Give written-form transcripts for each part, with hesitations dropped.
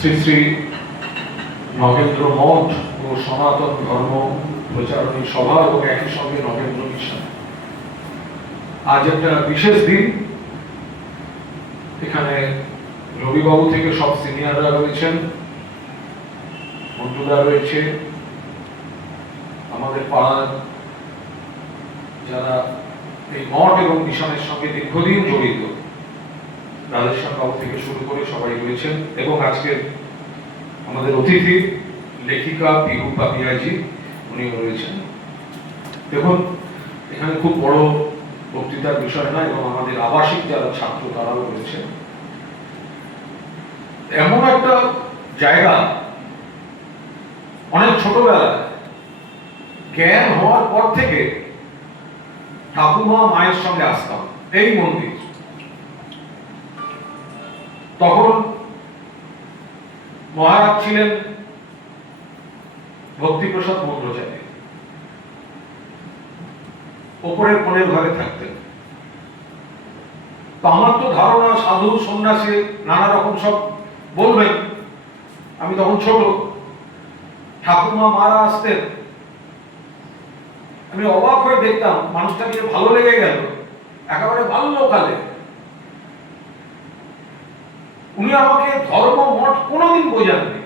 শ্রী শ্রী নগেন্দ্র মঠ ও সনাতন ধর্ম প্রচারণী সভা এবং একই সঙ্গে নগেন্দ্র মিশন। আজ একটা বিশেষ দিন। এখানে রবিবাবু থেকে সব সিনিয়ররা রয়েছেন, বন্ধুরা রয়েছে, আমাদের পাড়ার যারা এই মঠ এবং মিশনের সঙ্গে দীর্ঘদিন জড়িত, রাজেশ্বর বাবু থেকে শুরু করে সবাই রয়েছেন। এবং আজকে আমাদের অতিথি লেখিকা পিহু পাপিয়াজি, উনিও রয়েছেন। দেখুন, এখানে খুব বড় বক্তৃতার বিষয় না, এবং আমাদের আবাসিক যারা ছাত্র তারাও রয়েছে। এমন একটা জায়গা, অনেক ছোটবেলায় জ্ঞান হওয়ার পর থেকে ঠাকুমা মায়ের সঙ্গে আসতাম এই মন্দির। তখন মহারাজ ছিলেন ভক্তিপ্রসাদ মন্ত্রচারী, ওপরের কোণের ঘরে থাকতেন। তো আমার তো ধারণা সাধু সন্ন্যাসী নানা রকম সব বলবেন। আমি তখন ছোট, ঠাকুমা মারা আসতেন, আমি অবাক হয়ে দেখতাম মানুষটাকে ভালো লেগে গেল একেবারে বাল্যকালে। উনি আমাকে ধর্ম মঠ কোনোদিন বোঝাননি।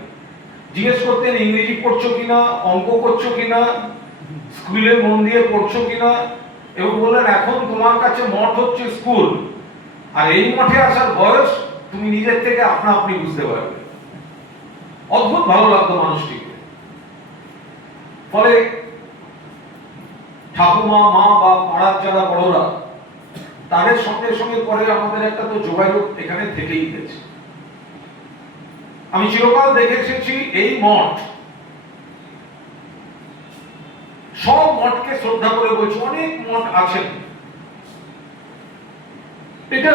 জিজ্ঞেস করতেন ইংরেজি পড়ছো কিনা, অঙ্ক করছো কিনা, স্কুলে মন দিয়ে পড়ছো কিনা, এবং বললেন এখন তোমার কাছে মঠ হচ্ছে স্কুল, আর এই মঠে আসার বয়স তুমি নিজের থেকে আপনা আপনি বুঝতে পারবে। অদ্ভুত ভালো লাগতো মানুষটিকে। ফলে ঠাকুমা, মা বা পাড়ার যারা বড়রা, তাদের সঙ্গে সঙ্গে পরে আমাদের একটা তো যোগাযোগ এখানে থেকেই গেছে। আমি চিরকাল দেখে এসেছি এই মঠ, সব মঠকে শ্রদ্ধা করে বলছি, অনেক মঠ আছেন, এটা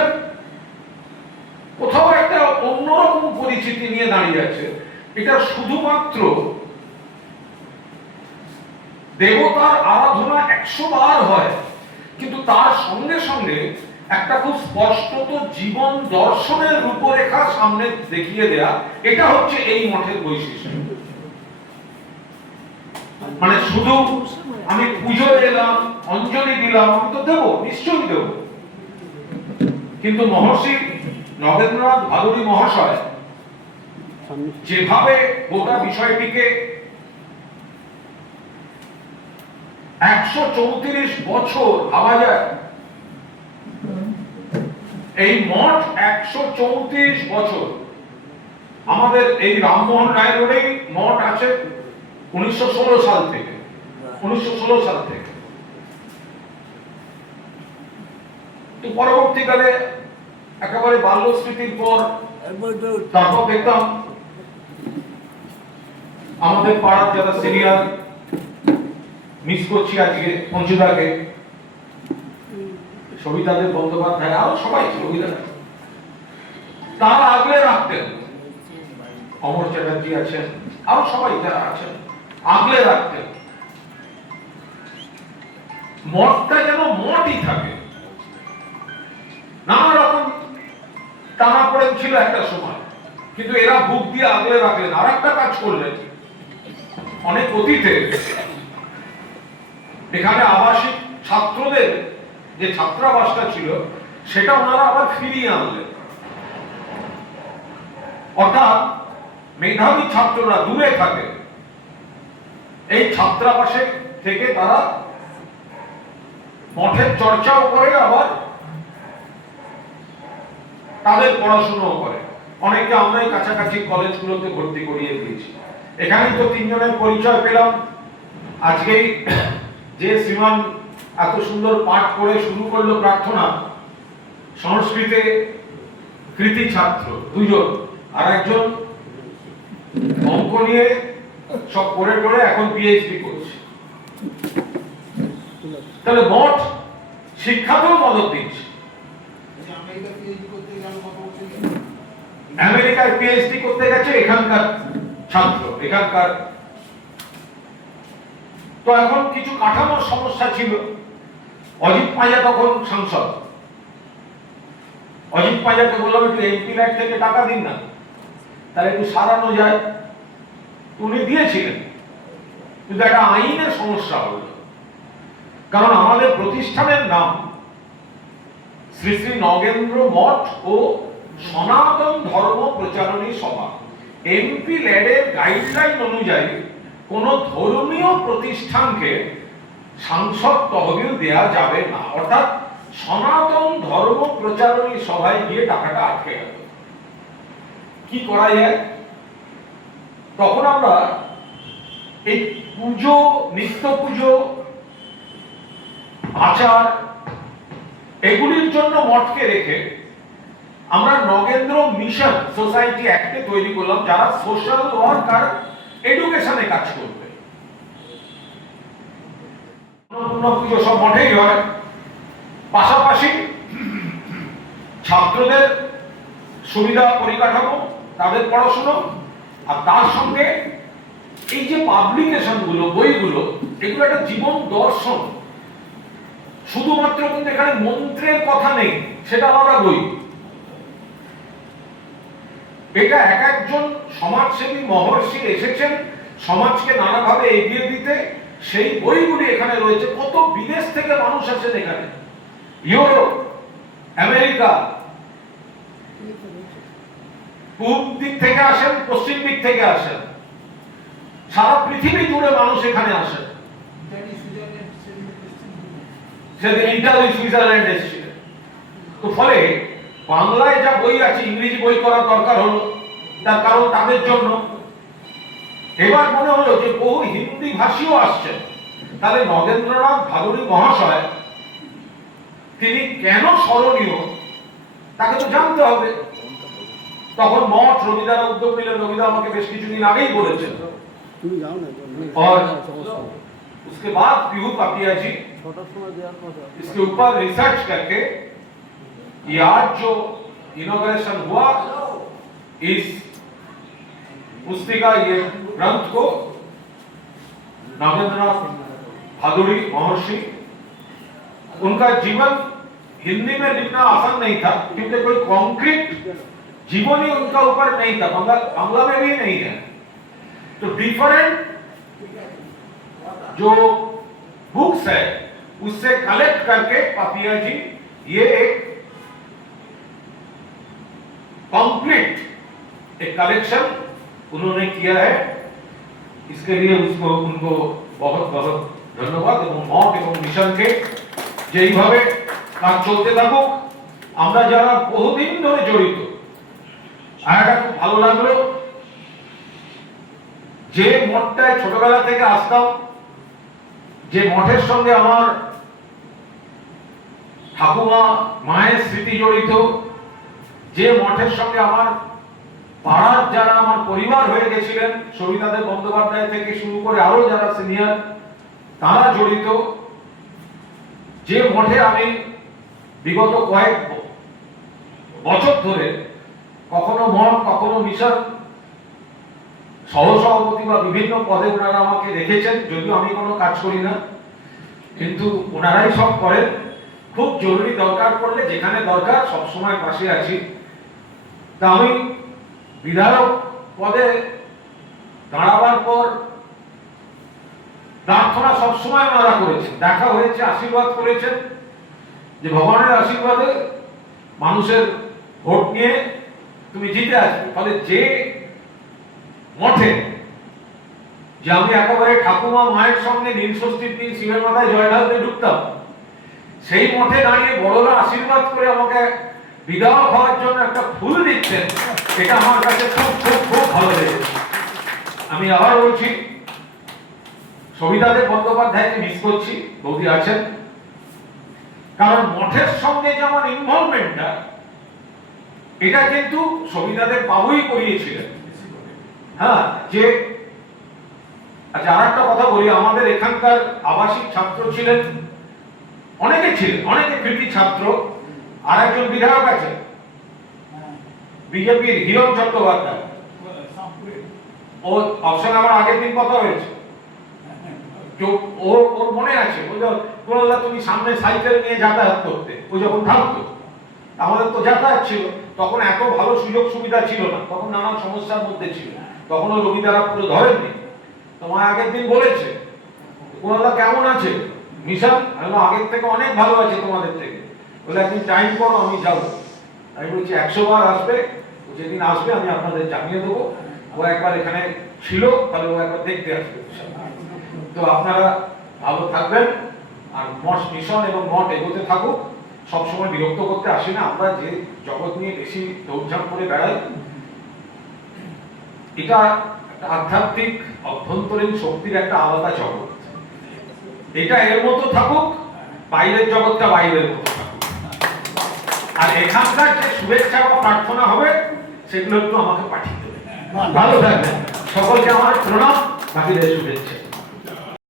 কোথাও একটা অন্যরকম পরিচিতি নিয়ে দাঁড়িয়ে আছে। এটা শুধুমাত্র দেবতার আরাধনা 100 বার হয়, কিন্তু তার সঙ্গে সঙ্গে একটা খুব স্পষ্টত জীবন দর্শনের রূপরেখা সামনে দেখিয়ে দেয়া, এটা হচ্ছে এই মঠের বৈশিষ্ট্য। মানে শুধু আমি পুজো এলাম, অঞ্জলি দিলাম, আমি তো দেবো, নিশ্চয়ই দেব, কিন্তু মহর্ষি নগেন্দ্রনাথ ভাদুড়ী মহাশয় যেভাবে গোটা বিষয়টিকে 134 বছর ভাবা যায়, এই মঠ 134 বছর। আমাদের এই রামমোহন রায় রোডেই মঠ আছে 1916 সাল থেকে। 1916 সাল থেকে। তো পরবর্তীকালে একেবারে বাল্য স্মৃতির পর তারপর দেখতাম আমাদের পাড়ার যারা সিনিয়র, মিস করছি আজকে পঞ্চুদাকে, সবিতাদের বন্দ্যোপাধ্যায়, আরো সবাই সবিতা, তারা আগলে রাখতেন। অমর চ্যাটার্জি আছেন, আরো সবাই যারা আছেন, আগলে রাখতেন। মঠটা যেন মঠই থাকে। নানা রকম টানাপোড়েন ছিল একটা সময়, কিন্তু এরা বুক দিয়ে আগলে রাখলেন। আর একটা কাজ করলেন, অনেক অতীতে এখানে আবাসিক ছাত্রদের যে ছাত্রাবাসটা ছিল, সেটা ওনারা আবার ফিরিয়ে আনলেন। অর্থাৎ মেধাবী ছাত্ররা দূরে থাকে, এই ছাত্রাবাসে থেকে তারা মঠের চর্চাও করে, আবার তাদের পড়াশোনাও করে। অনেকে আমরাই কাছাকাছি কলেজগুলোতে ভর্তি করিয়ে দিয়েছি। এখানেই তো তিনজনের পরিচয় পেলাম। আজকেই যে শ্রীমান এত সুন্দর পাঠ করে শুরু করলো প্রার্থনা, সংস্কৃতে কৃতি ছাত্র দুজন, আর একজন অঙ্ক নিয়ে সব পড়ে পড়ে এখন পিএইচডি করছে। তাহলে মঠ শিক্ষাতেও মদত দিচ্ছে। আমেরিকায় পিএইচডি করতে গেছে এখানকার ছাত্র, এখানকার। তো এখন কিছু কাঠামোর সমস্যা ছিল। অজিত পাঁজা তখন সাংসদ, অজিত পাঁজাকে বললাম একটু এমপি ল্যাড থেকে টাকা দিন না, তাহলে একটু সারানো যায়, উনি দিয়েছিলেন। কিন্তু একটা আইনের সমস্যা হলো, কারণ আমাদের প্রতিষ্ঠানের নাম শ্রী শ্রী নগেন্দ্র মঠ ও সনাতন ধর্ম প্রচারণী সভা। এমপি ল্যাডের গাইডলাইন অনুযায়ী কোন ধর্মীয় প্রতিষ্ঠানকে সাংসদ তহবিল দেয়া যাবে না, অর্থাৎ সনাতন ধর্ম প্রচারণী সভায় গিয়ে টাকাটা আটকে গেল। কি করা যায়? তখন আমরা এই পুজো, নিত্য পুজো, আচার, এগুলির জন্য মঠকে রেখে আমরা নগেন্দ্র মিশন সোসাইটি অ্যাক্টে তৈরি করলাম, যারা সোশ্যাল ওয়ার্ক আর এডুকেশনে কাজ করবে। পুজো সব মঠেই হয়, পাশাপাশি ছাত্রদের সুবিধা পরিকাঠামো, তাদের পড়াশোনা, আর তার সঙ্গে এই যে পাবলিকেশন গুলো, বইগুলো, এগুলো একটা জীবন দর্শন। শুধুমাত্র কিন্তু এখানে মন্ত্রের কথা নেই, সেটা আলাদা বই। এটা এক একজন সমাজসেবী মহর্ষি এসেছেন সমাজকে নানাভাবে এগিয়ে দিতে, সেই বইগুলি এখানে রয়েছে। কত বিদেশ থেকে মানুষ আসেন এখানে, ইউরোপ, আমেরিকা, পূর্ব দিক থেকে আসেন, পশ্চিম দিক থেকে আসেন, সারা পৃথিবী জুড়ে মানুষ এখানে আসেন। সেদিন ইটালি, সুইজারল্যান্ড এসেছিলেন। তো ফলে বাংলায় যা বই আছে, ইংরেজি বই করার দরকার হলো, তার কারণ তাদের জন্য। এবার মনে হলো যে বহু হিন্দি ভাষীও আসছেন, তাহলে নগেন্দ্রনাথ ভাদুড়ী মহাশয় তিনি কেন স্মরণীয় তাকে তো জানতে হবে। তখন মঠ, রবিদারা উদ্যোগ নিলেন। রবিদা আমাকে বেশ কিছুদিন আগেই বলেছেন। और उसके बाद पीहू पापिया जी इसके ऊपर रिसर्च करके ये आज जो इनॉग्रेशन हुआ, इस पुस्तिका, ये ग्रंथ को नगेंद्रनाथ भादुड़ी महर्षि, उनका जीवन हिंदी में लिखना आसान नहीं था, क्योंकि कोई कॉन्क्रीट जीवन ही उनका ऊपर नहीं था, बांग्ला में भी नहीं है। तो डिफरेंट जो बुक्स है उससे कलेक्ट करके पापिया जी ये एक कंप्लीट एक कलेक्शन उन्होंने किया है। इसके लिए उनको बहुत बहुत धन्यवाद। এবং মঠ এবং মিশনকে যেইভাবে কাজ চলতে থাকুক, আমরা যারা বহুদিন ধরে জড়িত, আর খুব ভালো লাগলো যে মঠটায় ছোটবেলা থেকে আসতাম, যে মঠের সঙ্গে আমার ঠাকুমা মায়ের স্মৃতি জড়িত, যে মঠের সঙ্গে আমার পাড়ার যারা আমার পরিবার হয়ে গেছিলেন, সবিতাদেব বন্দ্যোপাধ্যায় থেকে শুরু করে আরো যারা সিনিয়র, তারা জড়িত, যে মঠে আমি বিগত কয়েক বছর ধরে কখনো মঠ, কখনো মিশন সহসভাপতি বা বিভিন্ন পদে ওনারা আমাকে রেখেছেন, যদিও আমি কোনো কাজ করি না, কিন্তু ওনারাই সব করেন। খুব জরুরি দরকার পড়লে, যেখানে দরকার, সবসময় পাশে আছি। তা আমি বিধায়ক পদে দাঁড়াবার পর প্রার্থনা সবসময় ওনারা করেছেন, দেখা হয়েছে, আশীর্বাদ করেছেন যে ভগবানের আশীর্বাদে মানুষের ভোট নিয়ে তুমি জিতে আসবে। ফলে যে মঠে, যে আমি একেবারে ঠাকুমা মায়ের সঙ্গে নীল ষষ্ঠীর দিন শিবের মাথায় জয়ঢালতে ঢুকতাম, সেই মঠে দাঁড়িয়ে বড়রা আশীর্বাদ করে আমাকে বিধায়ক হওয়ার জন্য একটা ফুল দিচ্ছেন, এটা আমার কাছে খুব খুব খুব ভালো লেগেছে। আমি আবার বলছি, সবিতাদেব বন্দ্যোপাধ্যায়কে মিস করছি, বৌদি আছেন, কারণ মঠের সঙ্গে যে আমার ইনভলভমেন্টটা, এটা কিন্তু সবিতাদেব বাবুই করিয়েছিলেন। হ্যাঁ, যে আচ্ছা, আর একটা কথা বলি, আমাদের এখানকার আবাসিক ছাত্র ছিলেন অনেকে, অনেকে কৃতি ছাত্র। আর একজন বিধায়ক আছে বিজেপির, হিরণ চট্টোপাধ্যায়, ওর অপশন আমার আগের দিন কথা হয়েছে, ওর মনে আছে, তুমি সামনে সাইকেল নিয়ে যাতায়াত করতে, ও যখন থাকতো, আমাদের তো যাতায়াত ছিল, তখন এত ভালো সুযোগ সুবিধা ছিল না, তখন নানান সমস্যার মধ্যে ছিল, তখনও রোগী দ্বারা পুরো ধরেননি। তোমার আগের দিন বলেছে কুণালদা কেমন আছে মিশন, আমি আগের থেকে অনেক ভালো আছে তোমাদের থেকে, বলে একদিন টাইম করো আমি যাবো। আমি বলছি 100 বার আসবে, যেদিন আসবে আমি আপনাদের জানিয়ে দেবো। ও একবার এখানে ছিল, তাহলে ও একবার দেখতে আসবে। তো আপনারা ভালো থাকবেন, আর মঠ মিশন এবং মঠ এগোতে থাকুক। সবসময় বিরক্ত করতে আসি না, আমরা যে জগৎ নিয়ে বেশি দৌড়ঝাঁপ করে বেড়াই, এটা একটা আধ্যাত্মিক অভ্যন্তরীণ শক্তির একটা আলাদা জগৎ। এটা এর মতো থাকুক, বাইরের জগৎটা বাইরের মতো থাকুক। আর এখানকার যে শুভেচ্ছা বা প্রার্থনা হবে সেগুলো একটু আমাকে পাঠিয়ে দেবে। ভালো থাকবেন, সকলকে আমার প্রণাম, বাকিদের শুভেচ্ছা।